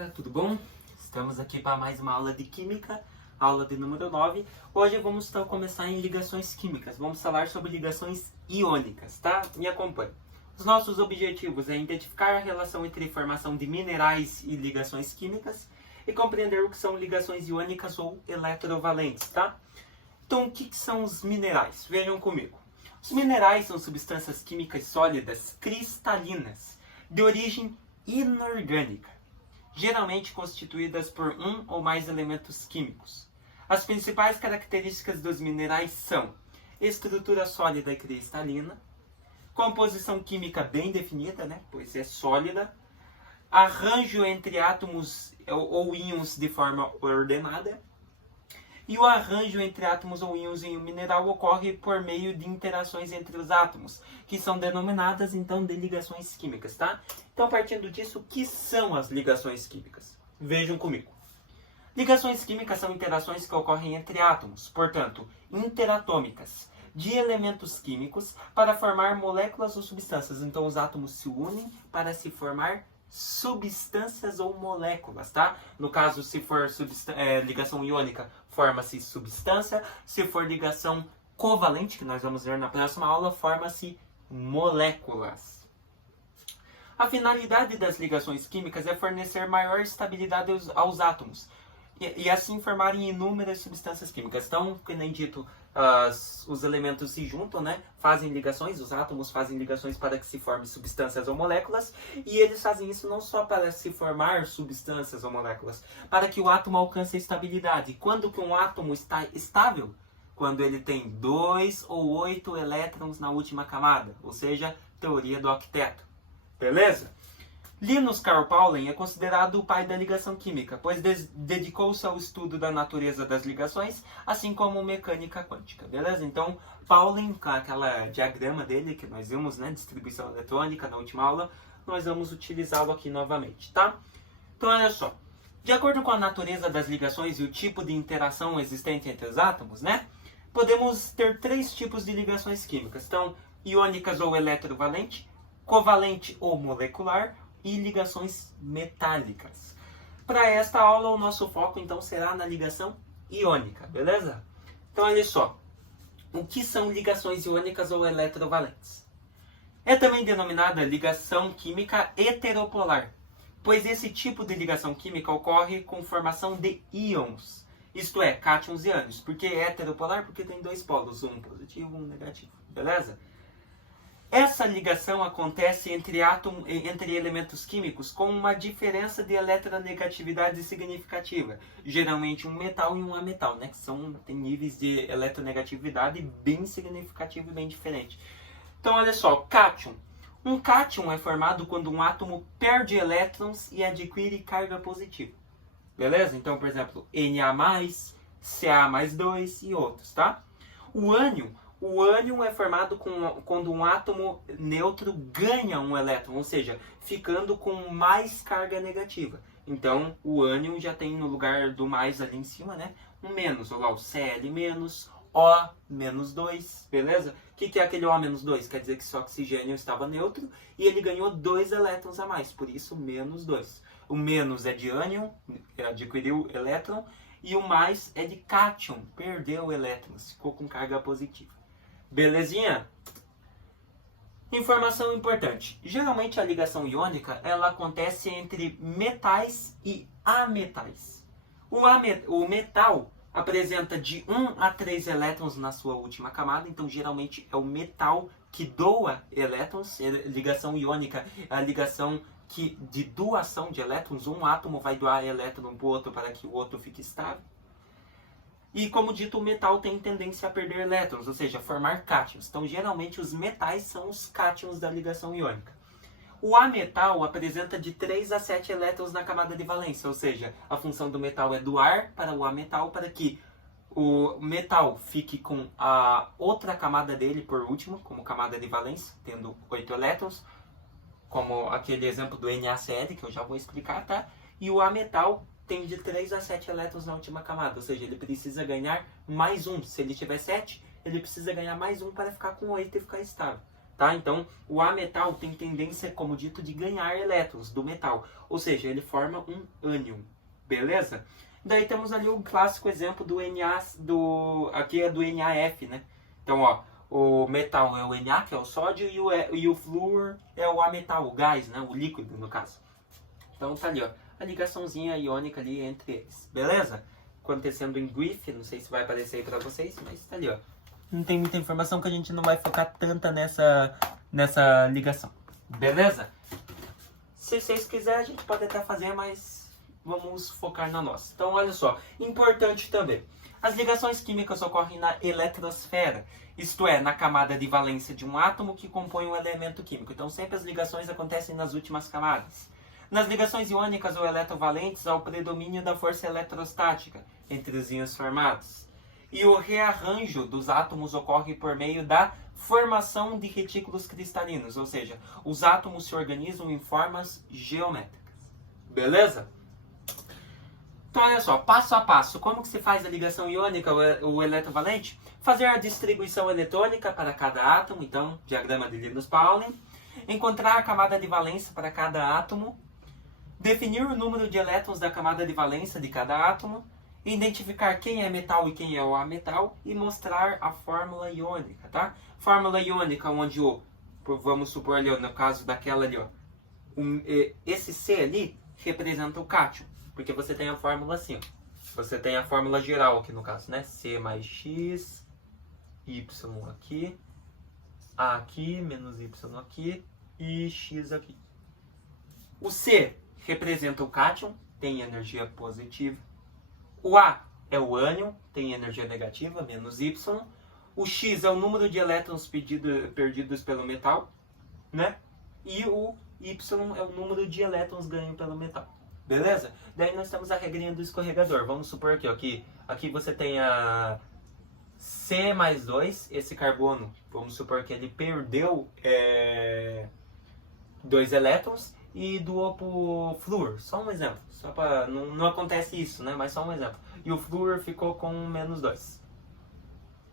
galera, tudo bom? Estamos aqui para mais uma aula de Química, aula de número 9. Hoje vamos então começar em ligações químicas. Vamos falar sobre ligações iônicas, tá? Me acompanhe. Os nossos objetivos é identificar a relação entre formação de minerais e ligações químicas e compreender o que são ligações iônicas ou eletrovalentes, tá? Então, o que são os minerais? Vejam comigo. Os minerais são substâncias químicas sólidas cristalinas, de origem inorgânica, geralmente constituídas por um ou mais elementos químicos. As principais características dos minerais são estrutura sólida e cristalina, composição química bem definida, pois é sólida, arranjo entre átomos ou íons de forma ordenada, e o arranjo entre átomos ou íons em um mineral ocorre por meio de interações entre os átomos, que são denominadas então de ligações químicas, tá? Então, partindo disso, o que são as ligações químicas? Vejam comigo. Ligações químicas são interações que ocorrem entre átomos, portanto, interatômicas, de elementos químicos para formar moléculas ou substâncias. Então, os átomos se unem para se formar substâncias ou moléculas, tá? No caso, se for ligação iônica, forma-se substância. Se for ligação covalente, que nós vamos ver na próxima aula, forma-se moléculas. A finalidade das ligações químicas é fornecer maior estabilidade aos átomos e assim formarem inúmeras substâncias químicas. Então, como nem dito, os elementos se juntam, fazem ligações, os átomos fazem ligações para que se formem substâncias ou moléculas, e eles fazem isso não só para se formar substâncias ou moléculas, para que o átomo alcance a estabilidade. Quando que um átomo está estável? Quando ele tem 2 ou 8 elétrons na última camada, ou seja, teoria do octeto. Beleza? Linus Carl Pauling é considerado o pai da ligação química, pois dedicou-se ao estudo da natureza das ligações, assim como mecânica quântica, beleza? Então, Pauling, com aquela diagrama dele que nós vimos, distribuição eletrônica na última aula, nós vamos utilizá-lo aqui novamente, tá? Então, olha só. De acordo com a natureza das ligações e o tipo de interação existente entre os átomos, podemos ter 3 tipos de ligações químicas. Então, iônicas ou eletrovalente, covalente ou molecular, e ligações metálicas. Para esta aula, o nosso foco então será na ligação iônica, beleza? Então, olha só. O que são ligações iônicas ou eletrovalentes? É também denominada ligação química heteropolar, pois esse tipo de ligação química ocorre com formação de íons, isto é, cátions e ânions. Por que heteropolar? Porque tem 2 polos, um positivo e um negativo, beleza? Essa ligação acontece entre elementos químicos com uma diferença de eletronegatividade significativa. Geralmente um metal e um ametal, que tem níveis de eletronegatividade bem significativo e bem diferente. Então, olha só, cátion. Um cátion é formado quando um átomo perde elétrons e adquire carga positiva. Beleza? Então, por exemplo, Na+, Ca+2 e outros, tá? O ânion é formado quando um átomo neutro ganha um elétron, ou seja, ficando com mais carga negativa. Então, o ânion já tem no lugar do mais ali em cima, um menos. Olha lá, o Cl-, O-2, beleza? O que é aquele O-2? Quer dizer que esse oxigênio estava neutro e ele ganhou 2 elétrons a mais, por isso menos 2. O menos é de ânion, adquiriu elétron, e o mais é de cátion, perdeu elétrons, ficou com carga positiva. Belezinha? Informação importante. Geralmente a ligação iônica ela acontece entre metais e ametais. O metal apresenta de 1 a 3 elétrons na sua última camada, então geralmente é o metal que doa elétrons. Ligação iônica é a ligação de doação de elétrons. Um átomo vai doar elétron para o outro para que o outro fique estável. E, como dito, o metal tem tendência a perder elétrons, ou seja, formar cátions. Então, geralmente, os metais são os cátions da ligação iônica. O ametal apresenta de 3 a 7 elétrons na camada de valência, ou seja, a função do metal é doar para o ametal para que o metal fique com a outra camada dele por último, como camada de valência, tendo 8 elétrons, como aquele exemplo do NaCl, que eu já vou explicar, tá? E o ametal tem de 3 a 7 elétrons na última camada, ou seja, ele precisa ganhar mais um. Se ele tiver 7, ele precisa ganhar mais um para ficar com 8 e ficar estável. tá? Então, o ametal tem tendência, como dito, de ganhar elétrons do metal. Ou seja, ele forma um ânion, beleza? Daí temos ali o clássico exemplo do Na, aqui é do NaF, né? Então, ó, o metal é o Na, que é o sódio, e o flúor é o ametal, o gás, né? O líquido, no caso. Então, tá ali, ó, a ligaçãozinha iônica ali entre eles, beleza? Acontecendo em GRIF, não sei se vai aparecer aí pra vocês, mas tá ali, ó. Não tem muita informação que a gente não vai focar tanta nessa ligação, beleza? Se vocês quiserem, a gente pode até fazer, mas vamos focar na nossa. Então, olha só, importante também. As ligações químicas ocorrem na eletrosfera, isto é, na camada de valência de um átomo que compõe um elemento químico. Então, sempre as ligações acontecem nas últimas camadas. Nas ligações iônicas ou eletrovalentes, há o predomínio da força eletrostática entre os íons formados. E o rearranjo dos átomos ocorre por meio da formação de retículos cristalinos, ou seja, os átomos se organizam em formas geométricas. Beleza? Então, olha só, passo a passo, como que se faz a ligação iônica ou eletrovalente? Fazer a distribuição eletrônica para cada átomo, então, diagrama de Linus-Pauling. Encontrar a camada de valência para cada átomo. Definir o número de elétrons da camada de valência de cada átomo. Identificar quem é metal e quem é o ametal. E mostrar a fórmula iônica, tá? Fórmula iônica onde vamos supor ali, ó, no caso daquela ali, ó, esse C ali representa o cátion. Porque você tem a fórmula assim, ó. Você tem a fórmula geral aqui no caso, né? C mais X, Y aqui, A aqui, menos Y aqui e X aqui. O C representa o cátion, tem energia positiva. O A é o ânion, tem energia negativa, menos Y. O X é o número de elétrons perdidos pelo metal, né? E o Y é o número de elétrons ganhos pelo metal. Beleza? Daí nós temos a regrinha do escorregador. Vamos supor aqui, ó, que aqui você tem a C mais 2, esse carbono, vamos supor que ele perdeu 2 elétrons e doou pro flúor. Só um exemplo. Só pra, não acontece isso, né? Mas só um exemplo. E o flúor ficou com menos 2.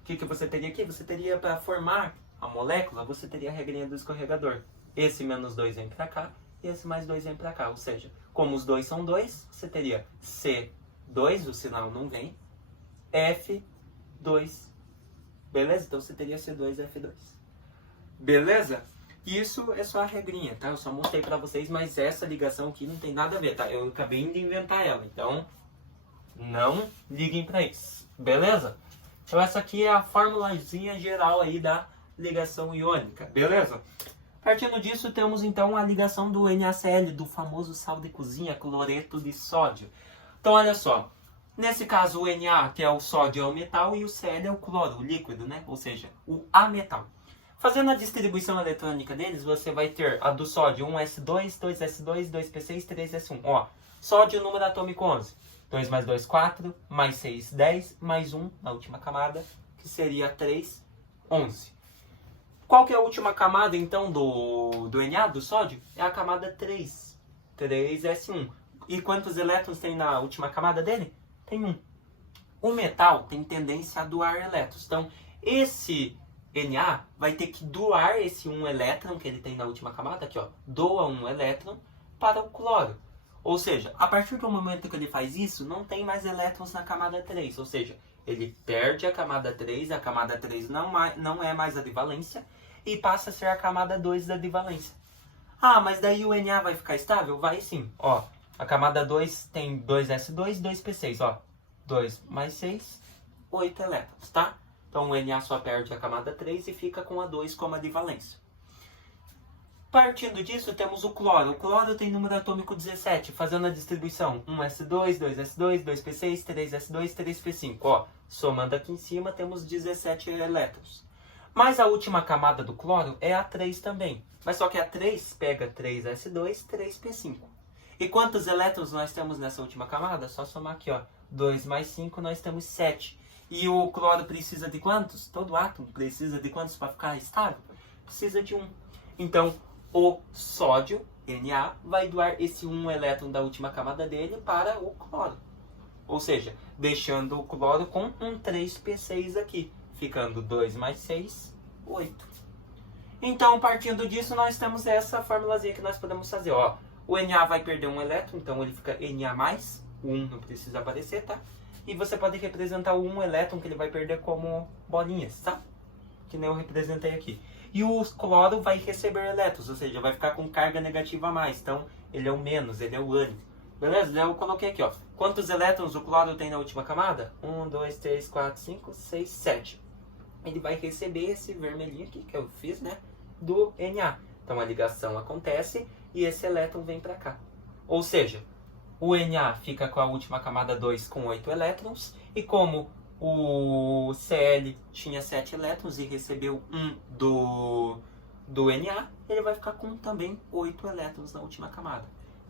O que você teria aqui? Você teria, para formar a molécula, você teria a regrinha do escorregador. Esse menos 2 vem para cá e esse mais 2 vem para cá. Ou seja, como os dois são 2, você teria C2, o sinal não vem, F2. Beleza? Então você teria C2F2. Beleza? Isso é só a regrinha, tá? Eu só mostrei pra vocês, mas essa ligação aqui não tem nada a ver, tá? Eu acabei de inventar ela, então não liguem pra isso. Beleza? Então essa aqui é a formulazinha geral aí da ligação iônica, beleza? Partindo disso, temos então a ligação do NaCl, do famoso sal de cozinha, cloreto de sódio. Então olha só, nesse caso o Na, que é o sódio, é o metal, e o Cl é o cloro, o líquido, né? Ou seja, o ametal. Fazendo a distribuição eletrônica deles, você vai ter a do sódio 1s2, 2s2, 2p6, 3s1. Ó, sódio, número atômico 11. 2 mais 2, 4, mais 6, 10, mais 1 na última camada, que seria 3, 11. Qual que é a última camada, então, do Na, do sódio? É a camada 3, 3s1. E quantos elétrons tem na última camada dele? Tem 1. O metal tem tendência a doar elétrons. Então, esse Na vai ter que doar esse 1 elétron que ele tem na última camada, aqui ó, doa 1 elétron para o cloro. Ou seja, a partir do momento que ele faz isso, não tem mais elétrons na camada 3, ou seja, ele perde a camada 3 não é mais a de valência, e passa a ser a camada 2 da de valência. Ah, mas daí o Na vai ficar estável? Vai sim, ó, a camada 2 tem 2s2, 2p6, ó, 2 mais 6, 8 elétrons, tá? Então o Na só perde a camada 3 e fica com a 2 como a de valência. Partindo disso, temos o cloro. O cloro tem número atômico 17, fazendo a distribuição 1s2, 2s2, 2p6, 3s2, 3p5. Ó, somando aqui em cima, temos 17 elétrons. Mas a última camada do cloro é a 3 também. Mas só que a 3 pega 3s2, 3p5. E quantos elétrons nós temos nessa última camada? Só somar aqui, ó. 2 mais 5, nós temos 7. E o cloro precisa de quantos? Todo átomo precisa de quantos para ficar estável? Precisa de 1. Então, o sódio, Na, vai doar esse 1 elétron da última camada dele para o cloro. Ou seja, deixando o cloro com um 3p6 aqui, ficando 2 mais 6, 8. Então, partindo disso, nós temos essa formulazinha que nós podemos fazer, ó. O Na vai perder um elétron, então ele fica Na+, o 1 não precisa aparecer, tá? E você pode representar o 1 elétron que ele vai perder como bolinhas, tá? Que nem eu representei aqui. E o cloro vai receber elétrons, ou seja, vai ficar com carga negativa a mais. Então, ele é o menos, ele é o ânion. Beleza? Eu coloquei aqui, ó. Quantos elétrons o cloro tem na última camada? 1, 2, 3, 4, 5, 6, 7. Ele vai receber esse vermelhinho aqui, que eu fiz, né? Do Na. Então, a ligação acontece e esse elétron vem para cá. Ou seja, o Na fica com a última camada 2 com 8 elétrons. E como o Cl tinha 7 elétrons e recebeu 1 do Na, ele vai ficar com também 8 elétrons na última camada.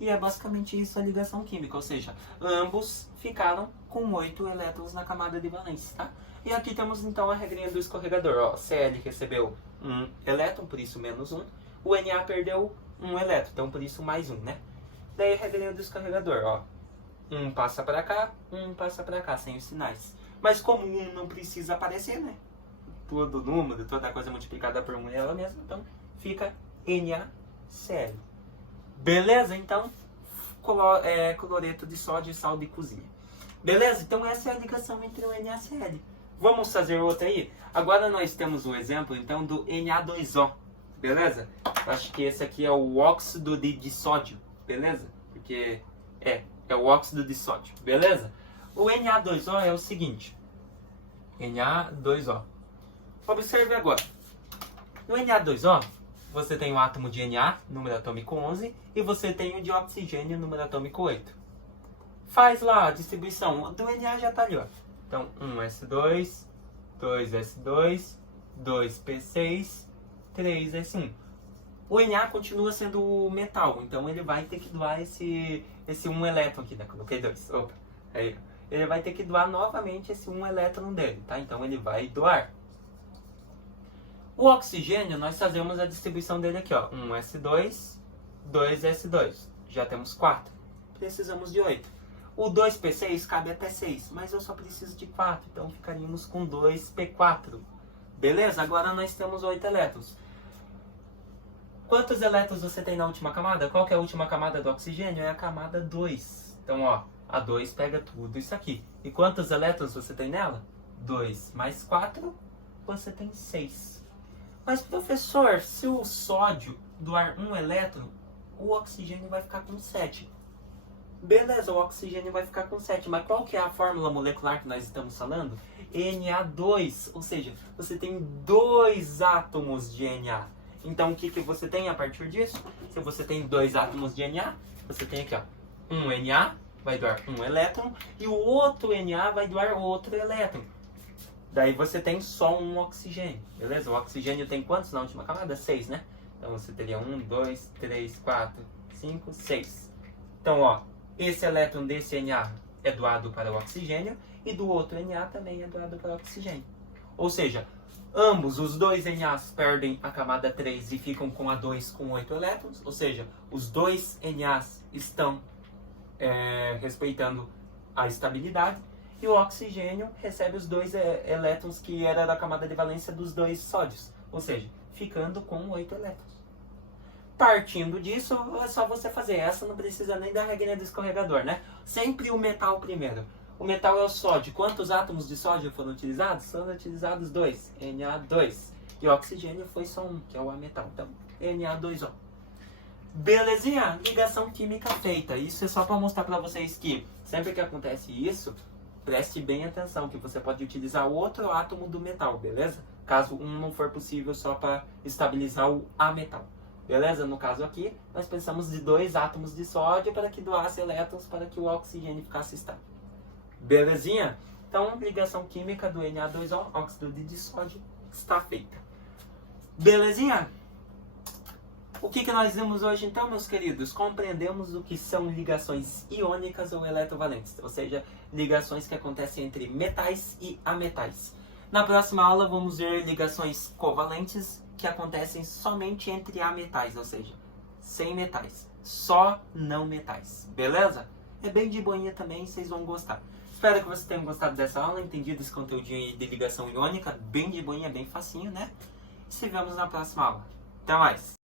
E é basicamente isso a ligação química, ou seja, ambos ficaram com 8 elétrons na camada de valência, tá? E aqui temos então a regrinha do escorregador, ó, Cl recebeu 1 elétron, por isso menos 1, o Na perdeu 1 elétron, então por isso mais 1, né? Daí a regrinha do escorregador, ó, 1 passa para cá, 1 passa para cá, sem os sinais. Mas como 1 não precisa aparecer, né? Todo número, toda coisa multiplicada por 1 é ela mesma, então fica NaCl. Beleza? Então, cloreto de sódio e sal de cozinha. Beleza? Então essa é a ligação entre o NaCl. Vamos fazer outra aí? Agora nós temos um exemplo, então, do Na2O. Beleza? Acho que esse aqui é o óxido de sódio. Beleza? Porque é o óxido de sódio. Beleza? O Na2O é o seguinte. Na2O. Observe agora. No Na2O, você tem o átomo de Na, número atômico 11, e você tem o de oxigênio, número atômico 8. Faz lá a distribuição. Do Na já está ali, ó. Então, 1s2, 2s2, 2p6, 3s1. O Na continua sendo o metal, então ele vai ter que doar esse 1 elétron aqui, né? Coloquei 2. Opa. Aí, ele vai ter que doar novamente esse 1 elétron dele, tá? Então ele vai doar. O oxigênio, nós fazemos a distribuição dele aqui, ó. 1s2, 2s2. Já temos 4. Precisamos de 8. O 2p6 cabe até 6, mas eu só preciso de 4, então ficaríamos com 2p4. Beleza? Agora nós temos 8 elétrons. Quantos elétrons você tem na última camada? Qual que é a última camada do oxigênio? É a camada 2. Então, ó, a 2 pega tudo isso aqui. E quantos elétrons você tem nela? 2 mais 4, você tem 6. Mas, professor, se o sódio doar 1 elétron, o oxigênio vai ficar com 7. Beleza, o oxigênio vai ficar com 7, mas qual que é a fórmula molecular que nós estamos falando? Na2, ou seja, você tem 2 átomos de Na. Então, o que você tem a partir disso? Se você tem 2 átomos de Na, você tem aqui, ó, um Na, vai doar 1 elétron, e o outro Na vai doar outro elétron. Daí você tem só um oxigênio, beleza? O oxigênio tem quantos na última camada? 6, né? Então, você teria 1, 2, 3, 4, 5, 6. Então, ó, esse elétron desse Na é doado para o oxigênio e do outro Na também é doado para o oxigênio. Ou seja, ambos, os dois Nas perdem a camada 3 e ficam com a 2 com 8 elétrons. Ou seja, os dois Nas estão respeitando a estabilidade. E o oxigênio recebe os 2 elétrons que era da camada de valência dos 2 sódios. Ou seja, ficando com 8 elétrons. Partindo disso, é só você fazer. Essa não precisa nem da regrinha do escorregador, né? Sempre o metal primeiro. O metal é o sódio. Quantos átomos de sódio foram utilizados? Foram utilizados 2, Na2. E o oxigênio foi só 1, que é o ametal. Então, Na2O. Belezinha? Ligação química feita. Isso é só para mostrar para vocês que sempre que acontece isso, preste bem atenção, que você pode utilizar outro átomo do metal, beleza? Caso um não for possível só para estabilizar o ametal. Beleza? No caso aqui, nós precisamos de 2 átomos de sódio para que doasse elétrons para que o oxigênio ficasse estável. Belezinha? Então, ligação química do Na2O, óxido de sódio, está feita. Belezinha? O que nós vimos hoje então, meus queridos? Compreendemos o que são ligações iônicas ou eletrovalentes, ou seja, ligações que acontecem entre metais e ametais. Na próxima aula vamos ver ligações covalentes que acontecem somente entre ametais, ou seja, sem metais, só não metais, beleza? É bem de boinha também, vocês vão gostar. Espero que vocês tenham gostado dessa aula, entendido esse conteúdinho aí de ligação iônica, bem de boinha, bem facinho, né? e se vemos na próxima aula. Até mais!